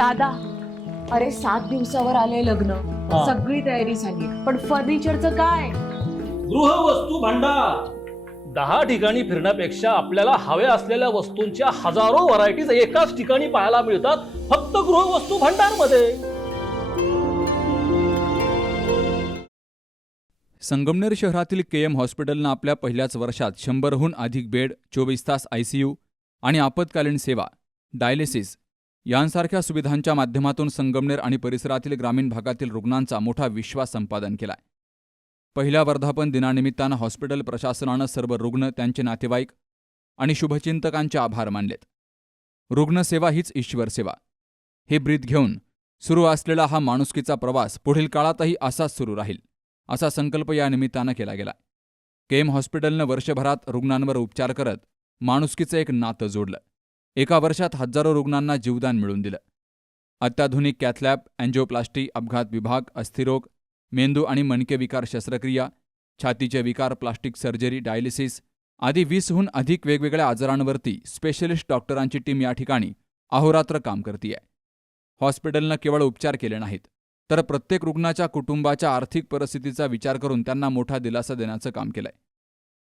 दादा, अरे 7 दिवसावर आले लग्न, सगळी तयारी झाली, पण फर्निचरचं काय? गृहवस्तू भांडार 10 ठिकाणी फिरण्यापेक्षा आपल्याला हव्या असलेल्या वस्तूंच्या हजारो व्हरायटीज एकाच ठिकाणी पाहायला मिळतात, फक्त गृहवस्तू भांडार मध्ये. संगमनेर शहरातील केएम हॉस्पिटलनं आपल्या पहिल्याच वर्षात 100हून अधिक बेड, 24 तास ICU आणि आपत्कालीन सेवा, डायलिसिस यांसारख्या सुविधांच्या माध्यमातून संगमनेर आणि परिसरातील ग्रामीण भागातील रुग्णांचा मोठा विश्वास संपादन केलाय. पहिल्या वर्धापन दिनानिमित्तानं हॉस्पिटल प्रशासनानं सर्व रुग्ण, त्यांचे नातेवाईक आणि शुभचिंतकांचे आभार मानलेत. रुग्णसेवा हीच ईश्वर सेवा हे ब्रीद घेऊन सुरू असलेला हा माणुसकीचा प्रवास पुढील काळातही असाच सुरू राहील, असा संकल्प या निमित्तानं केला गेला. केएम हॉस्पिटलनं वर्षभरात रुग्णांवर उपचार करत माणुसकीचं एक नातं जोडलं. एका वर्षात हजारो रुग्णांना जीवदान मिळवून दिलं. अत्याधुनिक कॅथलॅब, अँजिओप्लास्टी, अपघात विभाग, अस्थिरोग, मेंदू आणि मणके विकार शस्त्रक्रिया, छातीचे विकार, प्लास्टिक सर्जरी, डायलिसिस आदी 20हून अधिक वेगवेगळ्या आजारांवरती स्पेशलिस्ट डॉक्टरांची टीम या ठिकाणी अहोरात्र काम करतीये. हॉस्पिटलनं केवळ उपचार केले नाहीत, तर प्रत्येक रुग्णाच्या कुटुंबाच्या आर्थिक परिस्थितीचा विचार करून त्यांना मोठा दिलासा देण्याचं काम केलंय.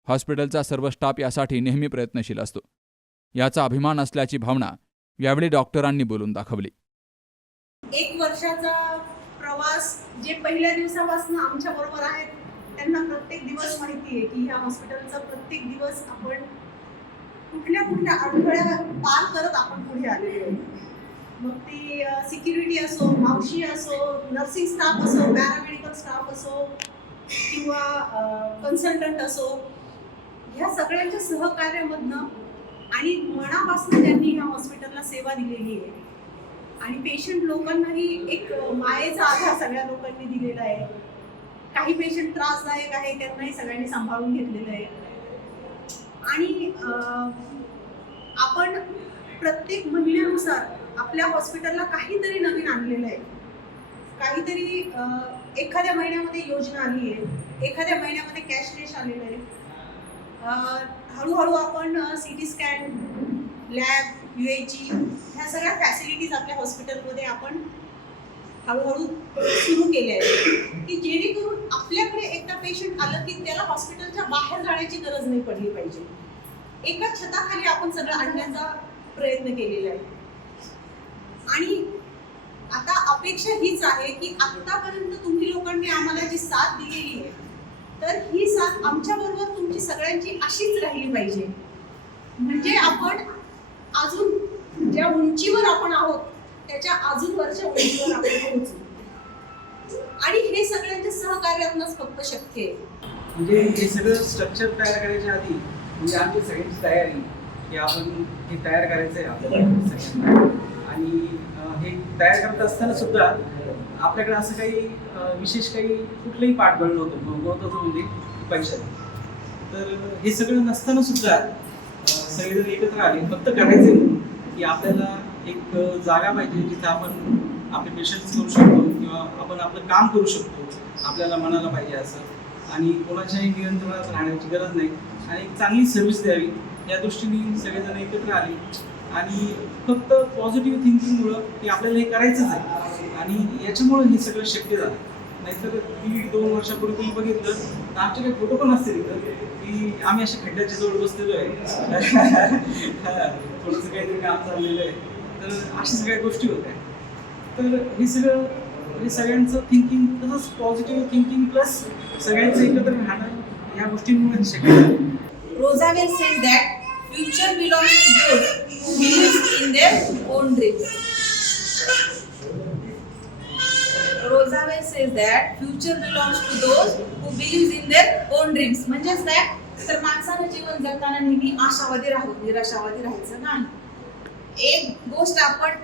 हॉस्पिटलचा सर्व स्टाफ यासाठी नेहमी प्रयत्नशील असतो. याचा अभिमान असल्याची भावना यावेळी डॉक्टरांनी बोलून दाखवली. 1 वर्षाचा प्रवास जे पहिल्या दिवसापासून आमच्या बरोबर आहेत, त्यांना प्रत्येक दिवस माहिती आहे की ह्या हॉस्पिटलचा प्रत्येक दिवस आपण कुठल्या कुठल्या अडथळ्या पार करत आपण पुढे आलेलो आहे. मग ती सिक्युरिटी असो, मावशी असो, नर्सिंग स्टाफ असो, पॅरामेडिकल स्टाफ असो किंवा कन्सल्टंट असो, ह्या सगळ्यांच्या सहकार्यामधनं आणि मनापासून त्यांनी ह्या हॉस्पिटलला सेवा दिलेली आहे. आणि पेशंट लोकांनाही एक मायेचा आधार सगळ्या लोकांनी दिलेला आहे. काही पेशंट त्रासदायक आहे, त्यांनाही सगळ्यांनी सांभाळून घेतलेलं आहे. आणि आपण प्रत्येक महिन्यानुसार आपल्या हॉस्पिटलला काहीतरी नवीन आणलेलं आहे. काहीतरी एखाद्या महिन्यामध्ये योजना आली आहे, एखाद्या महिन्यामध्ये कॅशलेस आलेलं आहे. हळूहळू आपण CT स्कॅन, लॅब, UAG ह्या सगळ्या फॅसिलिटीज आपल्या हॉस्पिटलमध्ये आपण हळूहळू सुरू केल्या आहेत की जेणेकरून आपल्याकडे एकदा पेशंट आलं की त्याला हॉस्पिटलच्या बाहेर जाण्याची गरज नाही पडली पाहिजे. एका छताखाली आपण सगळं आणण्याचा प्रयत्न केलेला आहे. आणि आता अपेक्षा हीच आहे की आतापर्यंत तुम्ही लोकांनी आम्हाला जी साथ दिलेली आहे, तर ही साथ आमच्याबरोबर तुमची सगळ्यांची अशीच राहिली पाहिजे. म्हणजे आपण अजून ज्या उंचीवर आपण आहोत त्याच्या अजून वरच्या उंचीवर आपण पोहोचू. आणि हे सगळ्यांच्या सहकार्यातूनच फक्त शक्य आहे. म्हणजे हे सगळं स्ट्रक्चर तयार करायच्या आधी म्हणजे आमची सगळ्यांची तयारी की आपण हे तयार करायचं आहे आपल्याला सगळ्यांना. आणि हे तयार करत असताना सुद्धा आपल्याकडे असं काही विशेष काही कुठलंही पाठबळ नव्हतं. महत्त्वाचं म्हणजे पैशाचं. तर हे सगळं नसताना सुद्धा सगळेजण एकत्र आले फक्त करायचे की आपल्याला एक जागा पाहिजे जिथे आपण आपले पेशंट्स करू शकतो किंवा आपण आपलं काम करू शकतो. आपल्याला म्हणायला पाहिजे असं, आणि कोणाच्याही नियंत्रणात राहण्याची गरज नाही आणि एक चांगली सर्व्हिस द्यावी या दृष्टीने सगळेजण एकत्र आले. आणि फक्त पॉझिटिव्ह थिंकिंगमुळं की आपल्याला हे करायचंच आहे आणि याच्यामुळं हे सगळं शक्य झालं. नाहीतर 1-2 वर्षापूर्वी तुम्ही बघितलं तर आमचे काही फोटो पण असतील इथं की आम्ही अशा खड्ड्याच्या जवळ बसलेलो आहे, थोडंसं काहीतरी काम चाललेलं आहे. तर अशा सगळ्या गोष्टी होत्या. तर हे सगळं म्हणजे सगळ्यांचं थिंकिंग तसंच पॉझिटिव्ह थिंकिंग प्लस सगळ्यांचं एकत्र राहणं या गोष्टींमुळे शक्य झालं. Roosevelt says that future belongs to those who believe in their own dreams. Roosevelt says that future belongs to those who believe in their own dreams. म्हणजेच काय, तर माणसानं जीवन जगताना नेहमी आशावादी राहू, निराशावादी राहायचं नाही. एक गोष्ट आपण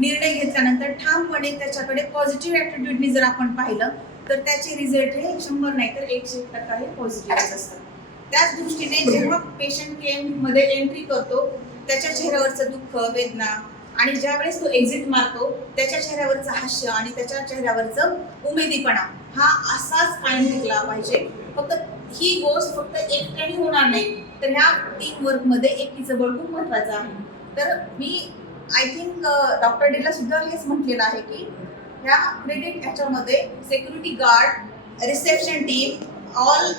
निर्णय घेतल्यानंतर ठामपणे त्याच्याकडे पॉझिटिव्ह ॲटिट्यूडनी जर आपण पाहिलं तर त्याचे रिझल्ट हे 100 नाही तर 101% हे पॉझिटिव्ह असतात. त्याच दृष्टीने जेव्हा पेशंट केअरमध्ये एंट्री करतो त्याच्या चेहऱ्यावरचं दुःख, वेदना आणि ज्यावेळेस तो एक्झिट मारतो त्याच्या चेहऱ्यावरचं हास्य आणि त्याच्या चेहऱ्यावरचं उमेदीपणा हा असाच कायम टिकला पाहिजे. फक्त ही गोष्ट फक्त एकट्याने होणार नाही, तर ह्या टीम वर्कमध्ये एकीचं बळ खूप महत्त्वाचं आहे. तर मी आय थिंक डॉक्टर डेला सुद्धा हेच म्हटलेलं आहे की ह्या क्रेडिट ह्याच्यामध्ये security guard, reception team, all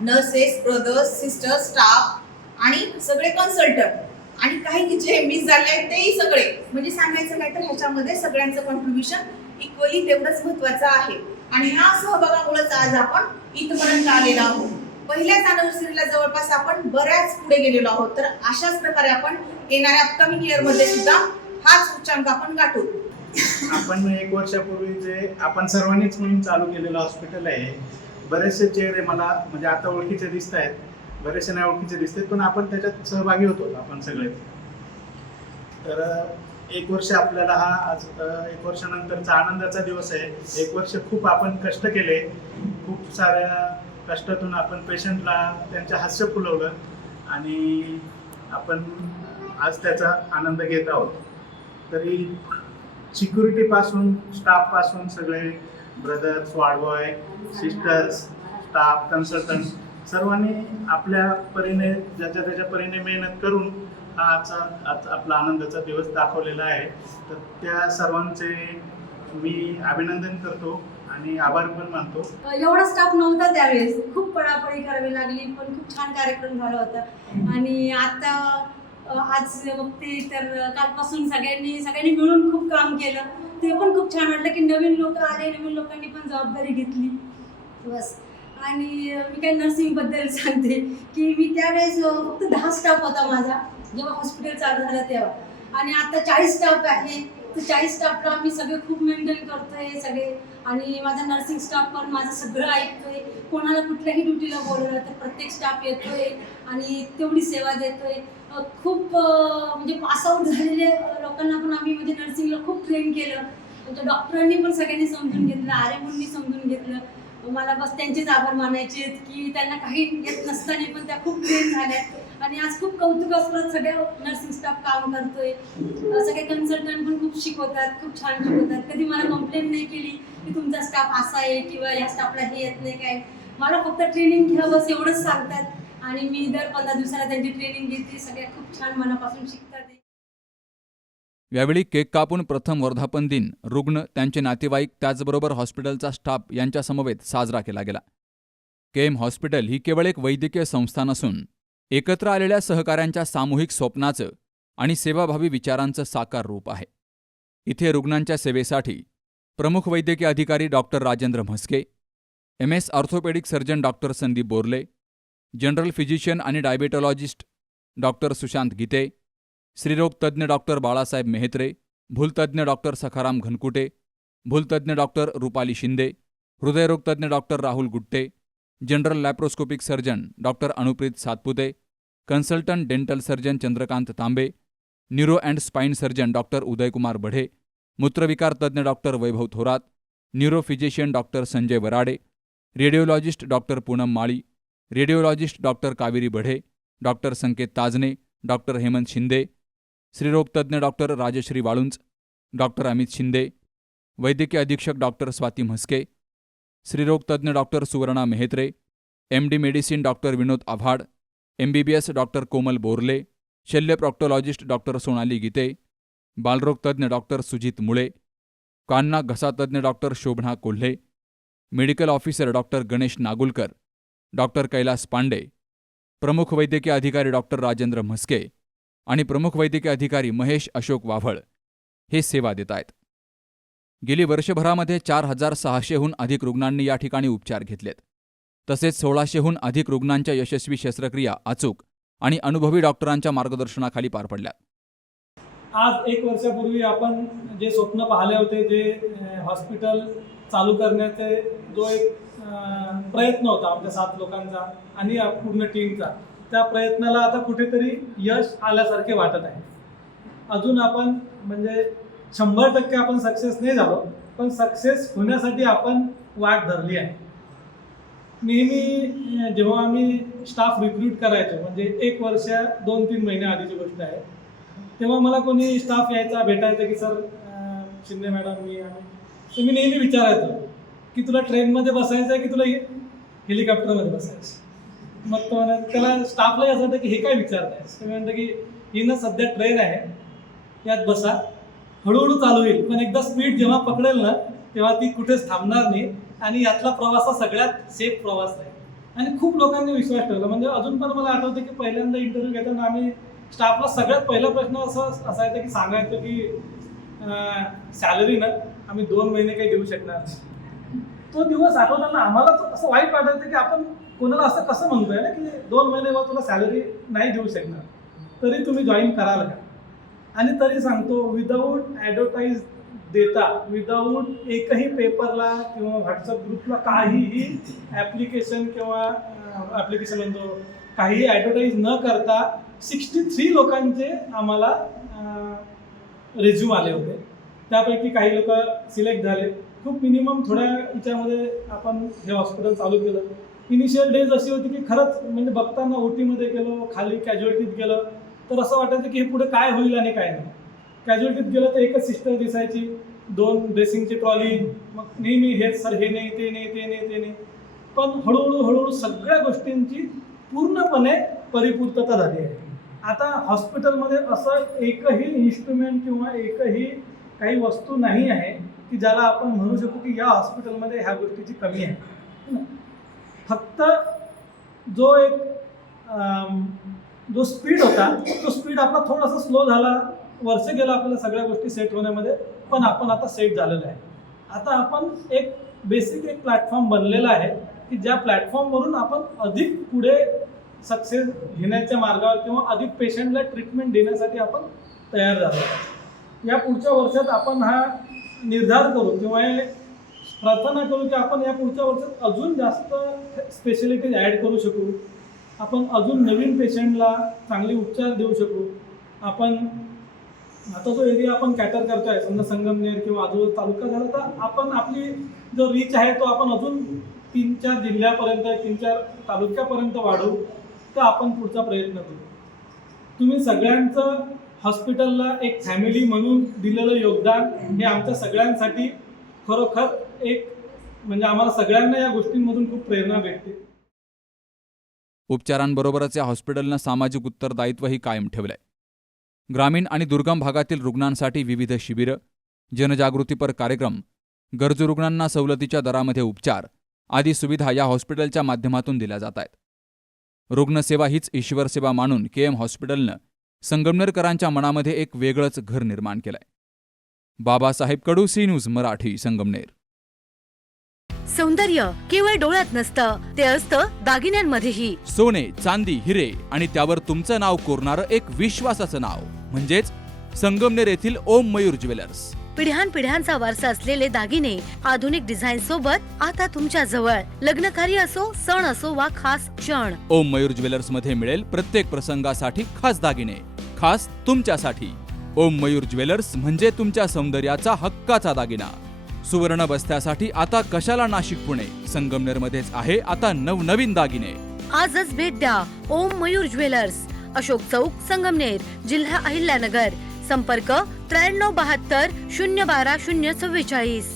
nurses, brothers, sisters, staff आणि सगळे कन्सल्टंट आणि काही जे मिस झाले आहेत तेही सगळे, म्हणजे सांगायचं काय तर ह्याच्यामध्ये सगळ्यांचं कॉन्ट्रीब्युशन इक्वली तेवढंच महत्त्वाचं आहे. आणि ह्या सहभागामुळेच आज आपण इथपर्यंत आलेलो आहोत. पहिल्याच अॅनिव्हर्सरीला जवळपास आपण बऱ्याच पुढे गेलेलो आहोत. तर अशाच प्रकारे आपण येणाऱ्या अपकमिंग इयरमध्ये सुद्धा हाच उच्चांक आपण गाठू. आपण 1 वर्षापूर्वी जे आपण सर्वांनीच म्हणून चालू केलेलं हॉस्पिटल आहे, बरेचसे चेहरे मला म्हणजे आता ओळखीचे दिसत आहेत, बरेचसे नाही ओळखीचे दिसत आहेत, पण आपण त्याच्यात सहभागी होतो आपण सगळे. तर 1 वर्ष आपल्याला हा आज 1 वर्षानंतरचा आनंदाचा दिवस आहे. 1 वर्ष खूप आपण कष्ट केले, खूप साऱ्या कष्टातून आपण पेशंटला त्यांचं हास्य फुलवलं आणि आपण आज त्याचा आनंद घेत आहोत. तरी सिक्युरिटीपासून, स्टाफपासून सगळे brothers, ward boy, sisters, staff, consultant सर्वांनी आपल्या परीने ज्याच्या त्याच्या परीने मेहनत करून हा आज आपला आनंदाचा दिवस दाखवलेला आहे. तर त्या सर्वांचे मी अभिनंदन करतो आणि आभार पण मानतो. एवढा स्टाफ नव्हता त्यावेळेस, खूप पळापळी करावी लागली, पण खूप छान कार्यक्रम झाला होता. आणि आता आज बघते तर कालपासून सगळ्यांनी मिळून खूप काम केलं, ते पण खूप छान वाटलं की नवीन लोक आले, नवीन लोकांनी पण जबाबदारी घेतली बस. आणि मी काही नर्सिंगबद्दल सांगते की मी त्यावेळेस फक्त 10 स्टाफ होता माझा जेव्हा हॉस्पिटल चालू झालं तेव्हा, आणि आता 40 स्टाफ आहे. तर 40 स्टाफला आम्ही सगळे खूप मेंटेन करतोय सगळे, आणि माझा नर्सिंग स्टाफ पण माझं सगळं ऐकतोय. कोणाला कुठल्याही ड्युटीला बोलवलं तर प्रत्येक स्टाफ येतोय आणि तेवढी सेवा देतोय. खूप म्हणजे पासआउट झालेल्या लोकांना पण आम्ही म्हणजे नर्सिंगला खूप ट्रेन केलं. म्हणजे डॉक्टरांनी पण सगळ्यांनी समजून घेतलं, आर्यमूंनी समजून घेतलं. मला बस त्यांचेच आभार मानायचे की त्यांना काही येत नसताना पण त्या खूप ट्रेन झाल्या आणि आज खूप कौतुकास्पद सगळ्या नर्सिंग स्टाफ काम करतोय. सगळे कन्सल्टंट पण खूप शिकवतात, खूप छान शिकवतात. कधी मला कंप्लेंट नाही केली की तुमचा स्टाफ असा आहे किंवा या स्टाफला हे येत नाही काय. मला फक्त ट्रेनिंग घ्या बस एवढंच सांगतात आणि मी दर 15 दिवसाला त्यांची ट्रेनिंग घेते. सगळ्या खूप छान मनापासून शिकतात. यावेळी केक कापून प्रथम वर्धापन दिन रुग्ण, त्यांचे नातेवाईक, त्याचबरोबर हॉस्पिटलचा स्टाफ यांच्या समवेत साजरा केला गेला. केएम हॉस्पिटल ही केवळ एक वैद्यकीय संस्था नसून एकत्र आलेल्या सहकाऱ्यांच्या सामूहिक स्वप्नाचं आणि सेवाभावी विचारांचं साकार रूप आहे. इथे रुग्णांच्या सेवेसाठी प्रमुख वैद्यकीय अधिकारी doctor Rajendra Mhaske, MS orthopaedic surgeon doctor Sandeep Borle, general physician आणि डायबेटॉलॉजिस्ट डॉक्टर सुशांत गीते, स्त्रीरोग तज्ज्ञ डॉक्टर बाळासाहेब मेहत्रे, भूलतज्ज्ञ डॉक्टर सखाराम घनकुटे, भूलतज्ज्ञ डॉक्टर रुपाली शिंदे, हृदयरोग तज्ज्ञ doctor Rahul Gutte, general laparoscopic surgeon doctor Anupreet Satpute, consultant dental surgeon Chandrakant Tambe, neuro and spine surgeon doctor Udaykumar Badhe, मूत्रविकार तज्ज्ञ doctor Vaibhav Thorat, neuro physician doctor Sanjay Varade, radiologist doctor Poonam माळी, radiologist doctor Kaveri Badhe, doctor Sanket Tajane, doctor Hemant Shinde, स्त्रीरोगतज्ञ डॉक्टर राजश्री वाळुंज, डॉक्टर अमित शिंदे, वैद्यकीय अधीक्षक डॉक्टर स्वाती म्हस्के, स्त्रीरोगतज्ञ doctor Suvarna Mehetre, MD medicine doctor Vinod Avhad, MBBS doctor Komal Borle, शल्यप्रॉक्टोलॉजिस्ट doctor Sonali Gite, बालरोगतज्ञ doctor Sujit Mule, कान्ना घसातज्ञ doctor Shobhana Kolhe, medical officer doctor Ganesh Nagulkar, doctor Kailas Pande, प्रमुख वैद्यकीय अधिकारी डॉक्टर राजेंद्र म्हस्के आणि प्रमुख वैद्यकीय अधिकारी महेश अशोक वाव्हळ हे सेवा देत आहेत. गेली वर्षभरामध्ये 4600हून अधिक रुग्णांनी या ठिकाणी उपचार घेतलेत. तसेच 1600हून अधिक रुग्णांच्या यशस्वी शस्त्रक्रिया अचूक आणि अनुभवी डॉक्टरांच्या मार्गदर्शनाखाली पार पडल्या. आज 1 वर्षापूर्वी आपण जे स्वप्न पाहिले होते, जे हॉस्पिटल चालू करण्याचे जो एक प्रयत्न होता आमच्या 7 लोकांचा आणि पूर्ण टीमचा, त्या प्रयत्नाला आता कुठेतरी यश आल्यासारखे वाटत आहे. अजून आपण म्हणजे 100% आपण सक्सेस नाही झालो, पण सक्सेस होण्यासाठी आपण वाट धरली आहे. नेहमी जेव्हा आम्ही स्टाफ रिक्रूट करायचो, म्हणजे 1 वर्ष 2-3 महिने आधीची गोष्ट आहे, तेव्हा मला कोणी स्टाफ यायचा, भेटायचा की सर शिंदे मॅडम तर मी नेहमी विचारायचो की तुला ट्रेनमध्ये बसायचं आहे की तुला हेलिकॉप्टरमध्ये बसायचं. मग तो त्याला स्टाफला असं होतं की हे काय विचारताय. ते म्हणतं की ही ना सध्या ट्रेन आहे यात बसा, हळूहळू चालू होईल, पण एकदा स्पीड जेव्हा पकडेल ना तेव्हा ती कुठेच थांबणार नाही आणि यातला प्रवास हा सगळ्यात सेफ प्रवास आहे. आणि खूप लोकांनी विश्वास ठेवला. म्हणजे अजून पण मला आठवतं की पहिल्यांदा इंटरव्ह्यू घेताना आम्ही स्टाफला सगळ्यात पहिला प्रश्न असं असायचा की सांगायचं की सॅलरी ना आम्ही 2 महिने काही देऊ शकणार नाही. तो दिवस आठवताना आम्हाला असं वाईट वाटायचं की आपण कोणाला असं कसं म्हणतोय ना की 2 महिने तुला सॅलरी नाही देऊ शकणार, तरी तुम्ही जॉईन कराल का? आणि तरी सांगतो, विदाऊट ॲडव्हर्टाईज देता, विदाऊट एकही पेपरला किंवा व्हॉट्सअप ग्रुपला काहीही ॲप्लिकेशन किंवा ॲप्लिकेशन म्हणतो काहीही ॲडव्हर्टाईज न करता 63 लोकांचे आम्हाला रिझ्यूम आले होते. त्यापैकी काही लोक सिलेक्ट झाले. खूप मिनिमम थोड्या याच्यामध्ये आपण हे हॉस्पिटल चालू केलं. इनिशियल डेज अशी होती की खरंच म्हणजे बघताना OTमध्ये गेलो, खाली कॅज्युअल्टीत गेलं तर असं वाटायचं की हे पुढे काय होईल आणि काय नाही. कॅज्युअल्टीत गेलं तर एकच सिस्टर दिसायची, 2 ड्रेसिंगची ट्रॉली, मग नेहमी हेच सर, हे नाही, ते नाही, ते नाही, ते नाही. पण हळूहळू सगळ्या गोष्टींची पूर्णपणे परिपूर्तता झाली आहे. आता हॉस्पिटलमध्ये असं एकही इन्स्ट्रुमेंट किंवा एकही काही वस्तू नाही आहे की ज्याला आपण म्हणू शकू की या हॉस्पिटलमध्ये ह्या गोष्टीची कमी आहे. फक्त जो एक जो स्पीड होता तो स्पीड आपला थोडासा स्लो झाला. वर्ष गेलं आपल्याला सगळ्या गोष्टी सेट होण्यामध्ये, पण आपण आता सेट झालेलं आहे. आता आपण एक बेसिक एक प्लॅटफॉर्म बनलेला आहे की ज्या प्लॅटफॉर्मवरून आपण अधिक पुढे सक्सेस घेण्याच्या मार्गावर किंवा अधिक पेशंटला ट्रीटमेंट देण्यासाठी आपण तयार झालो. या पुढच्या वर्षात आपण हा निर्धार करू किंवा प्रार्थना करू की आपण या पुढच्या वर्षात अजून जास्त स्पेशलिटीज ॲड करू शकू. आपण अजून नवीन पेशंटला चांगले उपचार देऊ शकू. आपण आता जो एरिया आपण कॅटर करतोय, समजा संगमनेर किंवा आजूबाजू तालुका झाला, तर आपण आपली जो रीच आहे तो आपण अजून 3-4 जिल्ह्यापर्यंत, 3-4 तालुक्यापर्यंत वाढवू. तर आपण पुढचा प्रयत्न करू. तुम्ही सगळ्यांचं हॉस्पिटलला एक फॅमिली म्हणून दिलेलं योगदान हे आमच्या सगळ्यांसाठी खरोखर एक म्हणजे आम्हाला सगळ्यांना या गोष्टींमधून खूप प्रेरणा भेटते. उपचारांबरोबरच या हॉस्पिटलनं सामाजिक उत्तरदायित्वही कायम ठेवलंय. ग्रामीण आणि दुर्गम भागातील रुग्णांसाठी विविध शिबिरं, जनजागृतीपर कार्यक्रम, गरजू रुग्णांना सवलतीच्या दरामध्ये उपचार आदी सुविधा या हॉस्पिटलच्या माध्यमातून दिल्या जात आहेत. रुग्णसेवा हीच ईश्वरसेवा मानून KM हॉस्पिटलनं संगमनेरकरांच्या मनामध्ये एक वेगळंच घर निर्माण केलंय. बाबासाहेब कडू, सी न्यूज मराठी, संगमनेर. सौंदर्य केवळ डोळ्यात नसतं, ते असतं दागिन्यांमध्येही. सोने, चांदी, हिरे आणि त्यावर तुमचं नाव कोरणारं एक विश्वासाचं नाव म्हणजेच संगमनेर येथील ओम मयूर ज्वेलर्स. पिढ्यानपिढ्यांचा वारसा असलेले दागिने आधुनिक डिझाईन सोबत आता तुमच्या जवळ. लग्नकार्य असो, सण असो वा खास क्षण, ओम मयूर ज्वेलर्स मध्ये मिळेल प्रत्येक प्रसंगासाठी खास दागिने, खास तुमच्यासाठी. ओम मयूर ज्वेलर्स म्हणजे तुमच्या सौंदर्याचा हक्काचा दागिना. सुवर्ण बस्त्यासाठी आता कशाला नाशिक पुणे, संगमनेरमध्येच आहे आता नवनवीन दागिने. आजच भेट द्या ओम मयूर ज्वेलर्स, अशोक चौक, संगमनेर, जिल्हा अहिल्यानगर. संपर्क 9372 012 044.